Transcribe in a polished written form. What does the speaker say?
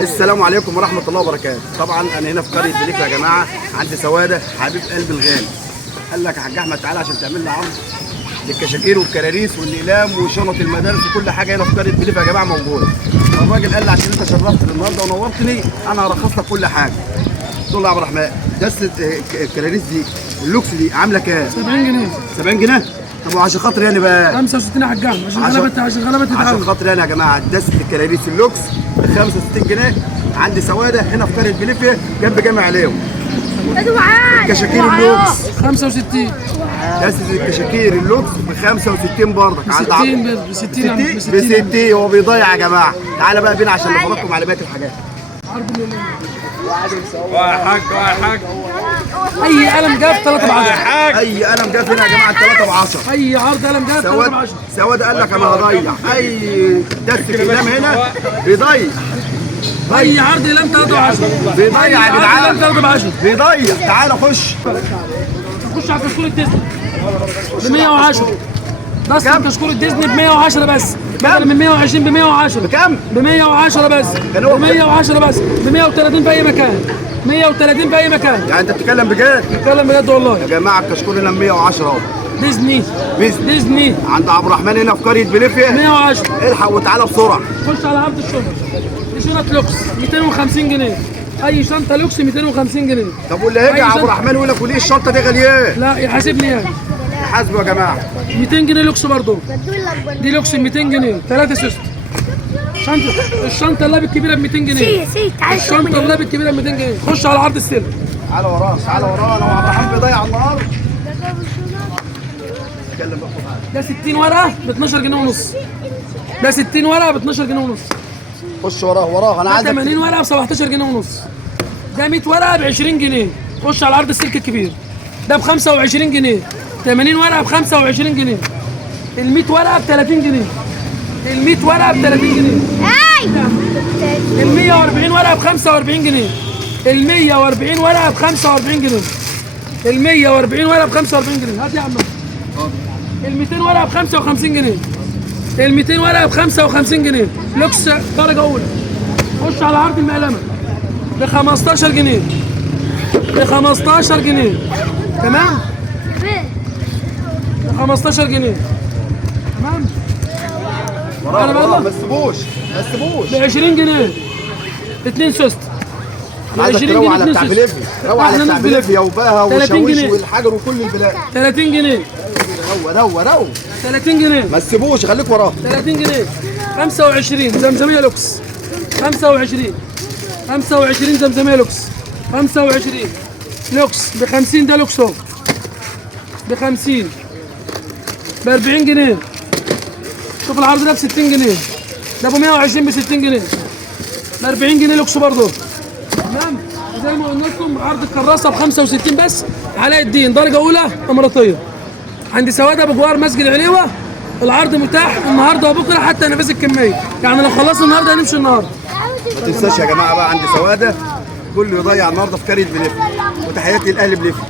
السلام عليكم ورحمه الله وبركاته. طبعا انا هنا في قريه بليف يا جماعه، عند سواده حبيب قلب الغالي. قال لك يا حاج احمد تعالى عشان تعمل لي عرض للكشاكير والكراريس والاقلام وشنط المدارس وكل حاجه هنا في قريه بليف يا جماعه موجوده. الراجل قال لي عشان انت شرفتني النهارده ونورتني انا هرخص لك كل حاجه. قلت له يا عبد الرحمن دسه الكراريس دي اللوكس دي عامله كام؟ 70 جنيه. 70 جنيه؟ طب وعشان خاطر يعني بقى 65 يا حاج احمد عشان غلبت عشان خاطر انا يا جماعه دسه الكراريس اللوكس ب 65 جنيه عند سواده هنا في قريه بليفيا جنب جامع عليهم. الكشاكير اللوكس 65. دسه الكشاكير اللوكس ب 65 برضك عند ب 60 ب 60. هو بيضيع يا جماعه. تعالى بقى بينا عشان نفرجكم على بقيه الحاجات. واحد حاج اي قلم جاف 3 ب 10. اي قلم جاف هنا يا جماعه 3 ب 10. اي عرض قلم جاف 3 ب 10. سواد قال لك انا هضيع اي دسه كلام هنا بيضيع. اي عرض قلم 3 ب 10. بيضيع يا جدعان 3 ب 10. بيضيع. تعالى خش على كشكول الديزني ب 110. بس كشكول الديزني ب 110 بس بدل من 120 ب 110. بكام؟ ب 110 بس. ب 110 بس. ب 130 في اي مكان. 130 في اي مكان. يعني انت بتتكلم بجد؟ بتكلم بجد والله يا جماعه الكشكول هنا 110 اهو. ديزني عند عبد الرحمن هنا في قريه بليفيا 110. الحق وتعالى بسرعه. خش على عرض الشنط. دي شنط لوكس 250 جنيه. اي شنطه لوكس 250 جنيه. طب واللي هيجي عبد الرحمن يقول لك وليه الشنطه دي غاليه؟ لا يحاسبني يعني. يحاسبوا يا جماعه. 200 جنيه لوكس برضه. دي لوكس 200 جنيه 3 سوست. الشنطه اللاب الكبيره ب 200 جنيه. الشنطه اللاب الكبيره ب 200 جنيه. خش على عرض السلك. تعالى وراه انا وعبد الرحمن بيضيع النهار. اتكلم بقى. ده 60 ورقه ب 12 جنيه ونص. ده 60 ورقه ب 12 جنيه ونص. خش وراه انا عايزك. 80 ورقه ب 17 جنيه ونص. ده 100 ورقه ب 20 جنيه. خش على عرض السلك الكبير. ده ب 25 جنيه. 80 ورقه ب 25 جنيه. ال 100 ورقه ب 30 جنيه. ال 100 ورقه ب 30 جنيه. ال 140 ورقه ب 45 جنيه. ال 140 ورقه ب 45 جنيه. ال 140 ورقه ب 45 جنيه. هات يا عم. ال 200 ورقه ب 55 جنيه. ال 200 ورقه ب 55 جنيه. لوكس درجه اولى. خش على عرض المقلمه ب 15 جنيه. ب 15 جنيه. تمام؟ ب 15 جنيه. تمام؟ وراه ما تسيبوش ب 20 جنيه. 2 سوست. ب 20 روح جنيه على بتاع بليفيا. روح على بتاع بليفيا وباها وشاويش والحجر وكل البلاد. 30 جنيه. رو 30 جنيه. ما تسيبوش خليك وراه. 30 جنيه. 25 زمزميه لوكس. 25 زمزميه لوكس. 25 لوكس ب 50. ده لوكس اهو ب 50. ب 40 جنيه. شوف العرض ده ب 60 جنيه. ده ب 120 ب 60 جنيه. ب 40 جنيه لوكس برضه. تمام؟ زي ما قلنا لكم عرض الكراسه ب 65 بس. علاء الدين درجه اولى اماراتيه. عند سواده بجوار مسجد عليوه. العرض متاح النهارده وبكره حتى نفاذ الكميه. يعني لو خلصنا النهارده هنمشي النهارده. ما تنساش يا جماعه بقى عند سواده كله يضيع النهارده في قريه بليفيا. وتحياتي لاهل بليفيا.